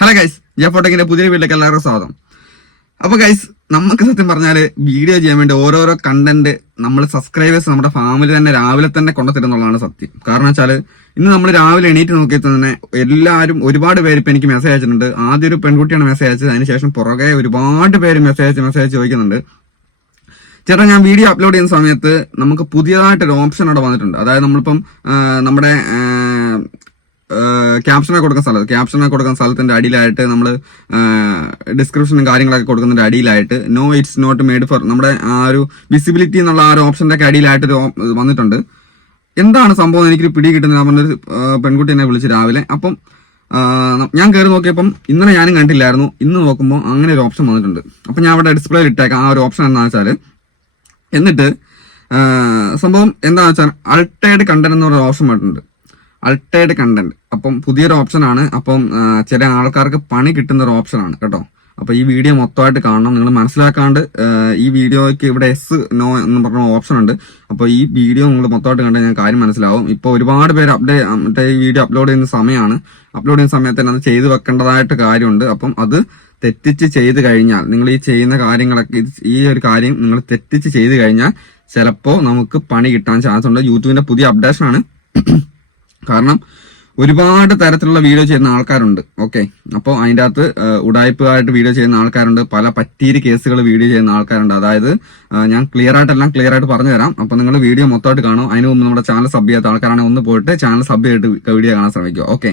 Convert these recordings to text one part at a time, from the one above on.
Hello guys J ഫോട്ടോക്കിന്റെ പുതിയ വീട്ടിലേക്ക് എല്ലാവർക്കും സ്വാഗതം. അപ്പൊ ഗൈസ് നമുക്ക് സത്യം പറഞ്ഞാൽ വീഡിയോ ചെയ്യാൻ വേണ്ടി ഓരോരോ കണ്ടന്റ് നമ്മൾ സബ്സ്ക്രൈബേഴ്സ് നമ്മുടെ ഫാമിലി തന്നെ രാവിലെ തന്നെ കൊണ്ടുത്തരുന്നുള്ളതാണ് സത്യം. കാരണം വെച്ചാൽ ഇന്ന് നമ്മൾ രാവിലെ എണീറ്റ് നോക്കിയിട്ട് തന്നെ എല്ലാവരും ഒരുപാട് പേര് ഇപ്പൊ എനിക്ക് മെസ്സേജ് അയച്ചിട്ടുണ്ട്. ആദ്യം ഒരു പെൺകുട്ടിയാണ് മെസ്സേജ് അയച്ചത്. അതിനുശേഷം പുറകെ ഒരുപാട് പേര് മെസ്സേജ് അയച്ച് മെസ്സേജ് ചോദിക്കുന്നുണ്ട്. ചേട്ടാ ഞാൻ വീഡിയോ അപ്ലോഡ് ചെയ്യുന്ന സമയത്ത് നമുക്ക് പുതിയതായിട്ടൊരു ഓപ്ഷൻ അവിടെ വന്നിട്ടുണ്ട്. അതായത് നമ്മളിപ്പം നമ്മുടെ ക്യാപ്ഷനെ കൊടുക്കുന്ന സ്ഥലത്ത് ക്യാപ്ഷനൊക്കെ കൊടുക്കുന്ന സ്ഥലത്തിന്റെ അടിയിലായിട്ട് നമ്മൾ ഡിസ്ക്രിപ്ഷനും കാര്യങ്ങളൊക്കെ കൊടുക്കുന്നതിന്റെ അടിയിലായിട്ട് no it's not made for നമ്മുടെ ആ ഒരു വിസിബിലിറ്റി എന്നുള്ള ആ ഒരു ഓപ്ഷന്റെ ഒക്കെ അടിയിലായിട്ട് വന്നിട്ടുണ്ട്. എന്താണ് സംഭവം? എനിക്ക് പിടി കിട്ടുന്നത് പറഞ്ഞൊരു പെൺകുട്ടി എന്നെ വിളിച്ച് രാവിലെ. അപ്പം ഞാൻ കയറി നോക്കിയപ്പം ഇന്നലെ ഞാനും കണ്ടില്ലായിരുന്നു. ഇന്ന് നോക്കുമ്പോൾ അങ്ങനെ ഒരു ഓപ്ഷൻ വന്നിട്ടുണ്ട്. അപ്പം ഞാൻ അവിടെ ഡിസ്പ്ലേയിൽ ഇട്ടേക്കാം. ആ ഒരു ഓപ്ഷൻ എന്താണെന്ന് വെച്ചാൽ എന്നിട്ട് സംഭവം എന്താണെന്ന് വെച്ചാൽ അൾട്ടേഡ് കണ്ടന്റ് എന്ന് പറഞ്ഞ ഓപ്ഷൻ വന്നിട്ടുണ്ട്. അൾട്ടേഡ് കണ്ടന്റ് അപ്പം പുതിയൊരു ഓപ്ഷനാണ് അപ്പം ചില ആൾക്കാർക്ക് പണി കിട്ടുന്ന ഒരു ഓപ്ഷനാണ് കേട്ടോ. അപ്പൊ ഈ വീഡിയോ മൊത്തമായിട്ട് കാണണം. നിങ്ങൾ മനസ്സിലാക്കാണ്ട് ഈ വീഡിയോയ്ക്ക് ഇവിടെ എസ് നോ എന്ന് പറഞ്ഞ ഓപ്ഷൻ ഉണ്ട്. അപ്പോൾ ഈ വീഡിയോ നിങ്ങൾ മൊത്തമായിട്ട് കണ്ടാൽ ഞാൻ കാര്യം മനസ്സിലാവും. ഇപ്പോൾ ഒരുപാട് പേര് അപ്ഡേറ്റ് മറ്റേ ഈ വീഡിയോ അപ്ലോഡ് ചെയ്യുന്ന സമയമാണ് അപ്ലോഡ് ചെയ്യുന്ന സമയത്ത് തന്നെ അത് ചെയ്ത് വെക്കേണ്ടതായിട്ട് കാര്യമുണ്ട്. അപ്പം അത് തെറ്റിച്ച് ചെയ്ത് കഴിഞ്ഞാൽ നിങ്ങൾ ഈ ചെയ്യുന്ന കാര്യങ്ങളൊക്കെ ഈ ഒരു കാര്യം നിങ്ങൾ തെറ്റിച്ച് ചെയ്ത് കഴിഞ്ഞാൽ ചിലപ്പോൾ നമുക്ക് പണി കിട്ടാൻ ചാൻസ് ഉണ്ട്. യൂട്യൂബിന്റെ പുതിയ അപ്ഡേഷൻ ആണ്. കാരണം ഒരുപാട് തരത്തിലുള്ള വീഡിയോ ചെയ്യുന്ന ആൾക്കാരുണ്ട്. ഓക്കെ അപ്പോൾ അതിന്റെ അകത്ത് ഉടായ്പായിട്ട് വീഡിയോ ചെയ്യുന്ന ആൾക്കാരുണ്ട്. പല പറ്റീര് കേസുകൾ വീഡിയോ ചെയ്യുന്ന ആൾക്കാരുണ്ട്. അതായത് ഞാൻ ക്ലിയർ ആയിട്ടെല്ലാം ക്ലിയർ ആയിട്ട് പറഞ്ഞു തരാം അപ്പോൾ നിങ്ങൾ വീഡിയോ മൊത്തമായിട്ട് കാണും. അതിന് മുമ്പ് നമ്മുടെ ചാനൽ സബ് ചെയ്യാത്ത ആൾക്കാരാണെങ്കിൽ ഒന്ന് പോയിട്ട് ചാനൽ സബ് ചെയ്തിട്ട് വീഡിയോ കാണാൻ ശ്രമിക്കുക. ഓക്കെ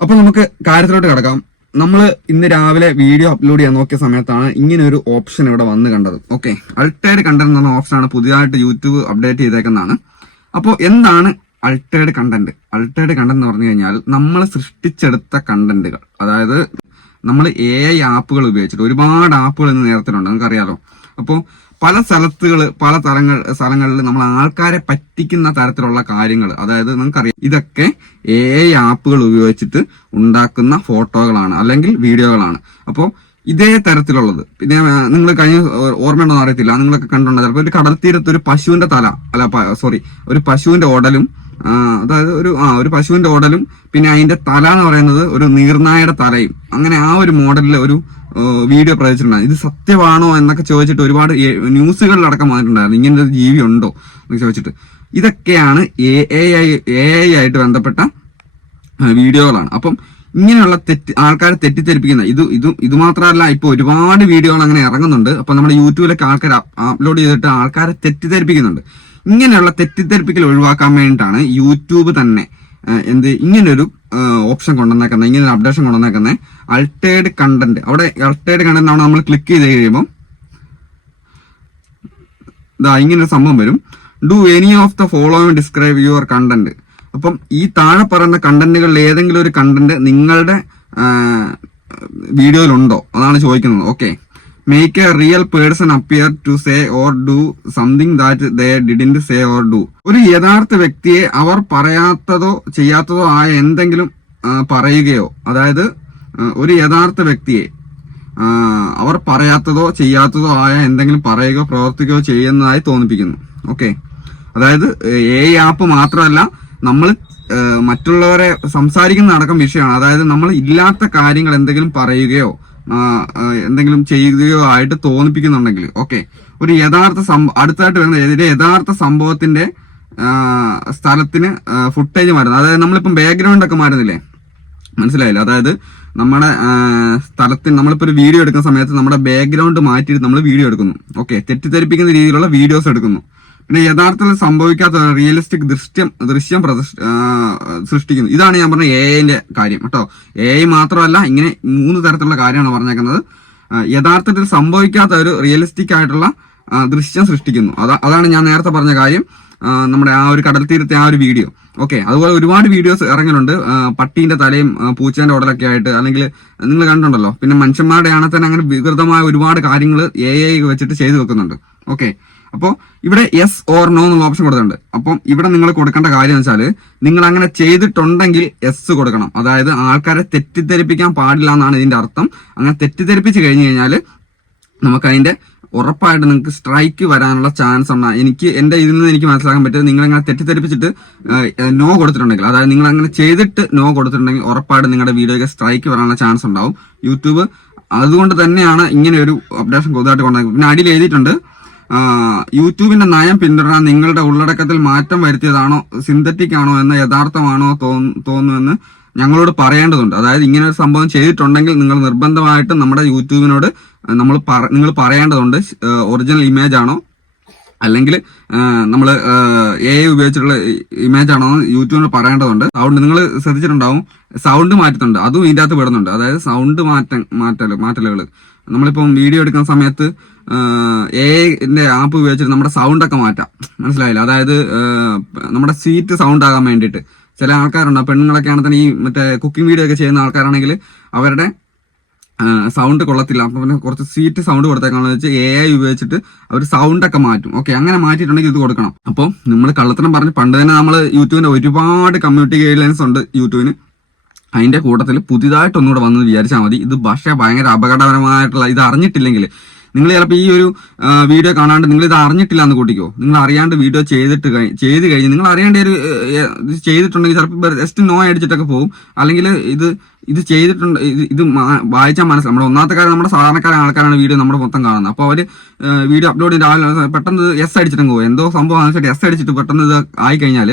അപ്പോൾ നമുക്ക് കാര്യത്തിലോട്ട് കിടക്കാം. നമ്മൾ ഇന്ന് രാവിലെ വീഡിയോ അപ്ലോഡ് ചെയ്യാൻ നോക്കിയ സമയത്താണ് ഇങ്ങനെ ഒരു ഓപ്ഷൻ ഇവിടെ വന്ന് കണ്ടത്. ഓക്കെ അൾട്ടേഡ് കണ്ടന്റ് എന്ന ഓപ്ഷനാണ് പുതിയതായിട്ട് യൂട്യൂബ് അപ്ഡേറ്റ് ചെയ്തേക്കുന്നതാണ്. അപ്പോൾ എന്താണ് അൾട്ടേഡ് കണ്ടന്റ് അൾട്ടേഡ് കണ്ടന്റ് എന്ന് പറഞ്ഞു കഴിഞ്ഞാൽ നമ്മൾ സൃഷ്ടിച്ചെടുത്ത കണ്ടന്റുകൾ അതായത് നമ്മൾ എ ഐ ആപ്പുകൾ ഉപയോഗിച്ചിട്ട് ഒരുപാട് ആപ്പുകൾ ഇന്ന് നേരത്തിലുണ്ട് നമുക്കറിയാലോ അപ്പോൾ പല സ്ഥലത്തുകൾ പല തലങ്ങൾ സ്ഥലങ്ങളിൽ നമ്മൾ ആൾക്കാരെ പറ്റിക്കുന്ന തരത്തിലുള്ള കാര്യങ്ങൾ അതായത് നിങ്ങൾക്കറിയാം ഇതൊക്കെ എ ഐ ആപ്പുകൾ ഉപയോഗിച്ചിട്ട് ഉണ്ടാക്കുന്ന ഫോട്ടോകളാണ് അല്ലെങ്കിൽ വീഡിയോകളാണ്. അപ്പോൾ ഇതേ തരത്തിലുള്ളത്. പിന്നെ നിങ്ങൾ കഴിഞ്ഞ ഓർമ്മയുണ്ടോന്ന് അറിയത്തില്ല. നിങ്ങളൊക്കെ കണ്ടുണ്ടോ ചിലപ്പോൾ ഒരു കടൽ തീരത്ത് ഒരു പശുവിന്റെ തല അല്ല സോറി ഒരു പശുവിന്റെ ഉടലും അതായത് ഒരു ആ ഒരു പശുവിന്റെ ഓടലും പിന്നെ അതിന്റെ തല എന്ന് പറയുന്നത് ഒരു നീർനായയുടെ തലയും. അങ്ങനെ ആ ഒരു മോഡലിൽ ഒരു വീഡിയോ പ്രചരിച്ചിട്ടുണ്ടായിരുന്നു ഇത് സത്യമാണോ എന്നൊക്കെ ചോദിച്ചിട്ട് ഒരുപാട് ന്യൂസുകളിലടക്കം വന്നിട്ടുണ്ടായിരുന്നു. ഇങ്ങനെ ഒരു ജീവി ഉണ്ടോ എന്ന് ചോദിച്ചിട്ട്. ഇതൊക്കെയാണ് എ ഐ എ ഐ ആയിട്ട് ബന്ധപ്പെട്ട വീഡിയോകളാണ്. അപ്പം ഇങ്ങനെയുള്ള തെറ്റ് ആൾക്കാരെ തെറ്റിദ്ധരിപ്പിക്കുന്ന ഇത് ഇത് ഇത് മാത്രമല്ല ഇപ്പൊ ഒരുപാട് വീഡിയോകൾ അങ്ങനെ ഇറങ്ങുന്നുണ്ട്. അപ്പൊ നമ്മുടെ യൂട്യൂബിലൊക്കെ ആൾക്കാർ അപ്ലോഡ് ചെയ്തിട്ട് ആൾക്കാരെ തെറ്റിദ്ധരിപ്പിക്കുന്നുണ്ട്. ഇങ്ങനെയുള്ള തെറ്റിദ്ധരിപ്പിക്കൽ ഒഴിവാക്കാൻ വേണ്ടിയിട്ടാണ് യൂട്യൂബ് തന്നെ എന്ത് ഇങ്ങനൊരു ഓപ്ഷൻ കൊണ്ടുവന്നേക്കുന്നത് ഇങ്ങനെ ഒരു അപ്ഡേഷൻ കൊണ്ടുവന്നേക്കുന്നത്. അൾട്ടേഡ് കണ്ടന്റ് അവിടെ അൾട്ടേഡ് കണ്ടന്റ് അവിടെ നമ്മൾ ക്ലിക്ക് ചെയ്ത് കഴിയുമ്പോൾ ഇതാ ഇങ്ങനെ സംഭവം വരും. Do any of the following describe your content അപ്പം ഈ താഴെ പറയുന്ന കണ്ടന്റുകളിൽ ഏതെങ്കിലും ഒരു കണ്ടന്റ് നിങ്ങളുടെ വീഡിയോയിലുണ്ടോ? അതാണ് ചോദിക്കുന്നത്. Okay make a real person appear to say or do something that they didn't say or do ഒരു യഥാർത്ഥ വ്യക്തിയെ അവർ പറയാത്തതോ ചെയ്യാത്തതോ ആയ എന്തെങ്കിലും പറയുകയോ അതായത് ഒരു യഥാർത്ഥ വ്യക്തിയെ അവർ പറയാത്തതോ ചെയ്യാത്തതോ ആയ എന്തെങ്കിലും പറയുകയോ പ്രവർത്തിക്കുകയോ ചെയ്യുന്നതായി തോന്നിപ്പിക്കുന്നു. ഓക്കെ? അതായത് എ ആപ്പ് മാത്രമല്ല നമ്മൾ മറ്റുള്ളവരെ സംസാരിക്കുന്ന അടക്കം വിഷയമാണ്. അതായത് നമ്മൾ ഇല്ലാത്ത കാര്യങ്ങൾ എന്തെങ്കിലും പറയുകയോ എന്തെങ്കിലും ചെയ്യുകയോ ആയിട്ട് തോന്നിപ്പിക്കുന്നുണ്ടെങ്കിൽ ഓക്കെ. ഒരു യഥാർത്ഥ സംഭവം അടുത്തായിട്ട് വരുന്ന എതിരെ യഥാർത്ഥ സംഭവത്തിന്റെ സ്ഥലത്തിന് ഫുട്ടേജ് മാറുന്നത്. അതായത് നമ്മളിപ്പം ബാക്ക്ഗ്രൗണ്ട് ഒക്കെ മാറുന്നില്ലേ? മനസ്സിലായില്ല? അതായത് നമ്മുടെ സ്ഥലത്തിന് നമ്മളിപ്പോ ഒരു വീഡിയോ എടുക്കുന്ന സമയത്ത് നമ്മുടെ ബാക്ക്ഗ്രൗണ്ട് മാറ്റിയിട്ട് നമ്മൾ വീഡിയോ എടുക്കുന്നു. ഓക്കെ. തെറ്റിദ്ധരിപ്പിക്കുന്ന രീതിയിലുള്ള വീഡിയോസ് എടുക്കുന്നു. പിന്നെ യഥാർത്ഥത്തിൽ സംഭവിക്കാത്ത റിയലിസ്റ്റിക് ദൃശ്യം ദൃശ്യം സൃഷ്ടിക്കുന്നു. ഇതാണ് ഞാൻ പറഞ്ഞ എ ഐന്റെ കാര്യം കേട്ടോ. എ ഐ മാത്രമല്ല ഇങ്ങനെ മൂന്ന് തരത്തിലുള്ള കാര്യമാണ് പറഞ്ഞേക്കുന്നത്. യഥാർത്ഥത്തിൽ സംഭവിക്കാത്ത ഒരു റിയലിസ്റ്റിക് ആയിട്ടുള്ള ദൃശ്യം സൃഷ്ടിക്കുന്നു. അതാ അതാണ് ഞാൻ നേരത്തെ പറഞ്ഞ കാര്യം. നമ്മുടെ ആ ഒരു കടൽ തീരത്തെ ആ ഒരു വീഡിയോ. ഓക്കെ അതുപോലെ ഒരുപാട് വീഡിയോസ് ഇറങ്ങുന്നുണ്ട് പട്ടീന്റെ തലയും പൂച്ചേന്റെ ഉടലൊക്കെ ആയിട്ട് അല്ലെങ്കിൽ നിങ്ങൾ കണ്ടിട്ടുണ്ടല്ലോ. പിന്നെ മനുഷ്യന്മാരുടെ ആണെങ്കിൽ തന്നെ അങ്ങനെ വികൃതമായ ഒരുപാട് കാര്യങ്ങൾ എ ഐ വെച്ചിട്ട് ചെയ്തു വെക്കുന്നുണ്ട്. ഓക്കെ. അപ്പോൾ ഇവിടെ യെസ് ഓർ നോ എന്നുള്ള ഓപ്ഷൻ കൊടുത്തിട്ടുണ്ട്. അപ്പം ഇവിടെ നിങ്ങൾ കൊടുക്കേണ്ട കാര്യം എന്ന് വെച്ചാൽ നിങ്ങൾ അങ്ങനെ ചെയ്തിട്ടുണ്ടെങ്കിൽ എസ് കൊടുക്കണം. അതായത് ആൾക്കാരെ തെറ്റിദ്ധരിപ്പിക്കാൻ പാടില്ല എന്നാണ് ഇതിന്റെ അർത്ഥം. അങ്ങനെ തെറ്റിദ്ധരിപ്പിച്ച് കഴിഞ്ഞു കഴിഞ്ഞാൽ നമുക്ക് അതിന്റെ ഉറപ്പായിട്ട് നിങ്ങൾക്ക് സ്ട്രൈക്ക് വരാനുള്ള ചാൻസ് ഉണ്ട് എനിക്ക് എന്റെ ഇതിൽ നിന്ന് എനിക്ക് മനസ്സിലാക്കാൻ പറ്റും നിങ്ങൾ അങ്ങനെ തെറ്റിദ്ധരിപ്പിച്ചിട്ട് നോ കൊടുത്തിട്ടുണ്ടെങ്കിൽ അതായത് നിങ്ങൾ അങ്ങനെ ചെയ്തിട്ട് നോ കൊടുത്തിട്ടുണ്ടെങ്കിൽ ഉറപ്പായിട്ട് നിങ്ങളുടെ വീഡിയോയ്ക്ക് സ്ട്രൈക്ക് വരാനുള്ള ചാൻസ് ഉണ്ടാവും. യൂട്യൂബ് അതുകൊണ്ട് തന്നെയാണ് ഇങ്ങനെ ഒരു അപ്ഡേഷൻ പുതുതായിട്ട് കൊണ്ടുവന്നത്. പിന്നെ അടിയിൽ എഴുതിയിട്ടുണ്ട് യൂട്യൂബിന്റെ നയം പിന്തുടരാൻ നിങ്ങളുടെ ഉള്ളടക്കത്തിൽ മാറ്റം വരുത്തിയതാണോ സിന്തറ്റിക് ആണോ എന്ന് യഥാർത്ഥമാണോ തോന്നു- തോന്നുമെന്ന് ഞങ്ങളോട് പറയേണ്ടതുണ്ട്. അതായത് ഇങ്ങനെ ഒരു സംഭവം ചെയ്തിട്ടുണ്ടെങ്കിൽ നിങ്ങൾ നിർബന്ധമായിട്ടും നമ്മുടെ യൂട്യൂബിനോട് നമ്മൾ നിങ്ങൾ പറയേണ്ടതുണ്ട് ഒറിജിനൽ ഇമേജ് ആണോ അല്ലെങ്കിൽ നമ്മൾ എ ഉപയോഗിച്ചിട്ടുള്ള ഇമേജ് ആണോ എന്ന് യൂട്യൂബിൽ പറയേണ്ടതുണ്ട്. സൗണ്ട് നിങ്ങൾ ശ്രദ്ധിച്ചിട്ടുണ്ടാവും സൗണ്ട് മാറ്റുന്നുണ്ട് അതും ഇതിന്റെ അകത്ത് പെടുന്നുണ്ട്. അതായത് സൗണ്ട് മാറ്റ മാറ്റൽ മാറ്റലുകൾ നമ്മളിപ്പം വീഡിയോ എടുക്കുന്ന സമയത്ത് എ ഐന്റെ ആപ്പ് ഉപയോഗിച്ചിട്ട് നമ്മുടെ സൗണ്ട് ഒക്കെ മാറ്റാം. മനസ്സിലായില്ല? അതായത് നമ്മുടെ സീറ്റ് സൗണ്ട് ആകാൻ വേണ്ടിയിട്ട്. ചില ആൾക്കാരുണ്ട് പെണ്ണുങ്ങളൊക്കെ ആണെങ്കിൽ ഈ മറ്റേ കുക്കിംഗ് വീഡിയോ ഒക്കെ ചെയ്യുന്ന ആൾക്കാരാണെങ്കിൽ അവരുടെ സൗണ്ട് കൊള്ളത്തില്ല. അപ്പൊ പിന്നെ കുറച്ച് സീറ്റ് സൗണ്ട് കൊടുത്തേക്കാണെന്ന് വെച്ച് എ ഐ ഉപയോഗിച്ചിട്ട് അവർ സൗണ്ട് ഒക്കെ മാറ്റും. ഓക്കെ അങ്ങനെ മാറ്റിയിട്ടുണ്ടെങ്കിൽ ഇത് കൊടുക്കണം. അപ്പോൾ നമ്മൾ കള്ളത്തരം പറഞ്ഞ് പണ്ട് തന്നെ നമ്മൾ യൂട്യൂബിന്റെ ഒരുപാട് കമ്മ്യൂണിറ്റി ഗൈഡ് ലൈൻസ് ഉണ്ട് യൂട്യൂബിന്. അതിന്റെ കൂട്ടത്തിൽ പുതിയതായിട്ട് ഒന്നുകൂടെ വന്ന് വിചാരിച്ചാൽ മതി. ഇത് ഭാഷ ഭയങ്കര അപകടകരമായിട്ടുള്ള ഇത് അറിഞ്ഞിട്ടില്ലെങ്കിൽ നിങ്ങൾ ചിലപ്പോൾ ഈ ഒരു വീഡിയോ കാണാണ്ട് നിങ്ങൾ ഇത് അറിഞ്ഞിട്ടില്ല എന്ന് കൂട്ടിക്കോ. നിങ്ങൾ അറിയാണ്ട് വീഡിയോ ചെയ്തിട്ട് ചെയ്ത് കഴിഞ്ഞ് നിങ്ങൾ അറിയാണ്ട് ഒരു ചെയ്തിട്ടുണ്ടെങ്കിൽ ചിലപ്പോൾ ജസ്റ്റ് നോ അടിച്ചിട്ടൊക്കെ പോകും. അല്ലെങ്കിൽ ഇത് ഇത് ചെയ്തിട്ടുണ്ട് ഇത് വായിച്ചാൽ മനസ്സിലാവും നമ്മുടെ ഒന്നാമത്തെ കാര്യം നമ്മുടെ സാധാരണക്കാരായ ആൾക്കാരാണ് വീഡിയോ നമ്മുടെ മൊത്തം കാണുന്നത്. അപ്പോൾ അവർ വീഡിയോ അപ്ലോഡ് ചെയ്ത് രാവിലെ പെട്ടെന്ന് എസ് അടിച്ചിട്ടും പോകും എന്തോ സംഭവം അനുസരിച്ച് എസ് അടിച്ചിട്ട് പെട്ടെന്ന് ഇത് ആയി കഴിഞ്ഞാൽ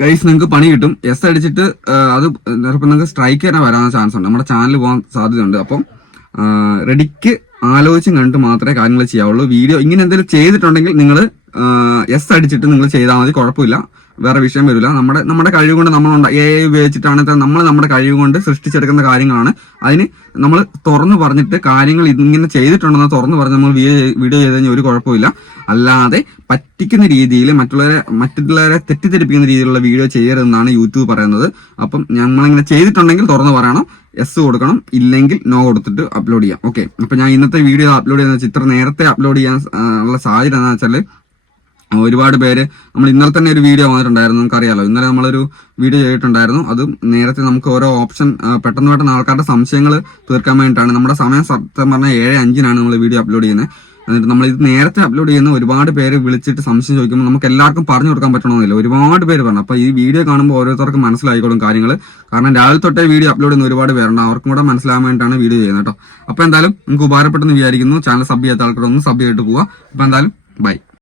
ഗൈസ് നിങ്ങൾക്ക് പണി കിട്ടും. എസ് അടിച്ചിട്ട് അത് ചിലപ്പോൾ നിങ്ങൾക്ക് സ്ട്രൈക്ക് തന്നെ വരാൻ ചാൻസ് ഉണ്ട്. നമ്മുടെ ചാനൽ പോകാൻ സാധ്യതയുണ്ട്. അപ്പം റെഡിക്ക് ആലോചിച്ചും കണ്ടിട്ട് മാത്രമേ കാര്യങ്ങൾ ചെയ്യാവുള്ളൂ. വീഡിയോ ഇങ്ങനെ എന്തെങ്കിലും ചെയ്തിട്ടുണ്ടെങ്കിൽ നിങ്ങൾ എസ് അടിച്ചിട്ട് നിങ്ങൾ ചെയ്താൽ മതി കുഴപ്പമില്ല. വേറെ വിഷയം വരില്ല. നമ്മുടെ നമ്മുടെ കഴിവ് കൊണ്ട് നമ്മൾ എ ഐ ഉപയോഗിച്ചിട്ടാണ് നമ്മൾ നമ്മുടെ കഴിവ് കൊണ്ട് സൃഷ്ടിച്ചെടുക്കുന്ന കാര്യങ്ങളാണ്. അതിന് നമ്മൾ തുറന്നു പറഞ്ഞിട്ട് കാര്യങ്ങൾ ഇങ്ങനെ ചെയ്തിട്ടുണ്ടെന്ന് തുറന്നു പറഞ്ഞ് നമ്മൾ വീഡിയോ ചെയ്ത് കഴിഞ്ഞാൽ ഒരു കുഴപ്പമില്ല അല്ലാതെ പറ്റിക്കുന്ന രീതിയിൽ മറ്റുള്ളവരെ മറ്റുള്ളവരെ തെറ്റിദ്ധരിപ്പിക്കുന്ന രീതിയിലുള്ള വീഡിയോ ചെയ്യരുതെന്നാണ് യൂട്യൂബ് പറയുന്നത്. അപ്പം ഞങ്ങളിങ്ങനെ ചെയ്തിട്ടുണ്ടെങ്കിൽ തുറന്നു പറയണം. എസ് കൊടുക്കണം. ഇല്ലെങ്കിൽ നോ കൊടുത്തിട്ട് അപ്ലോഡ് ചെയ്യാം. ഓക്കെ അപ്പം ഞാൻ ഇന്നത്തെ വീഡിയോ അപ്ലോഡ് ചെയ്യുന്ന ചിത്രം നേരത്തെ അപ്ലോഡ് ചെയ്യാൻ ഉള്ള സാഹചര്യം എന്താണെന്ന് വെച്ചാൽ ഒരുപാട് പേര് നമ്മൾ ഇന്നലെ തന്നെ ഒരു വീഡിയോ വന്നിട്ടുണ്ടായിരുന്നു നമുക്കറിയാലോ. ഇന്നലെ നമ്മളൊരു വീഡിയോ ചെയ്തിട്ടുണ്ടായിരുന്നു. അത് നേരത്തെ നമുക്ക് ഓരോ ഓപ്ഷൻ പെട്ടെന്ന് പെട്ടെന്ന് ആൾക്കാരുടെ സംശയങ്ങൾ തീർക്കാൻ വേണ്ടിയിട്ടാണ്. നമ്മുടെ സമയം സത്യം പറഞ്ഞാൽ ഏഴ് അഞ്ചിനാണ് നമ്മൾ വീഡിയോ അപ്ലോഡ് ചെയ്യുന്നത് എന്നിട്ട് നമ്മൾ ഇത് നേരത്തെ അപ്ലോഡ് ചെയ്യുന്ന ഒരുപാട് പേര് വിളിച്ചിട്ട് സംശയം ചോദിക്കുമ്പോൾ നമുക്ക് എല്ലാവർക്കും പറഞ്ഞു കൊടുക്കാൻ പറ്റണമെന്നില്ല ഒരുപാട് പേര് പറഞ്ഞു. അപ്പോൾ ഈ വീഡിയോ കാണുമ്പോൾ ഓരോരുത്തർക്കും മനസ്സിലായിക്കോളും കാര്യങ്ങൾ കാരണം രാവിലെ തൊട്ടേ വീഡിയോ അപ്ലോഡ് ചെയ്യുന്ന ഒരുപാട് പേരുണ്ട്. അവർക്കും കൂടെ മനസ്സിലാകാൻ വേണ്ടിയിട്ടാണ് വീഡിയോ ചെയ്യുന്നത് കേട്ടോ. അപ്പോൾ എന്തായാലും നിങ്ങൾക്ക് ഉപകാരപ്പെട്ടെന്ന് വിചാരിക്കുന്നു. ചാനൽ സബ് ചെയ്യാത്ത ആൾക്കാരൊന്ന് സബ് ചെയ്തിട്ട് പോവുക അപ്പോൾ എന്തായാലും ബൈ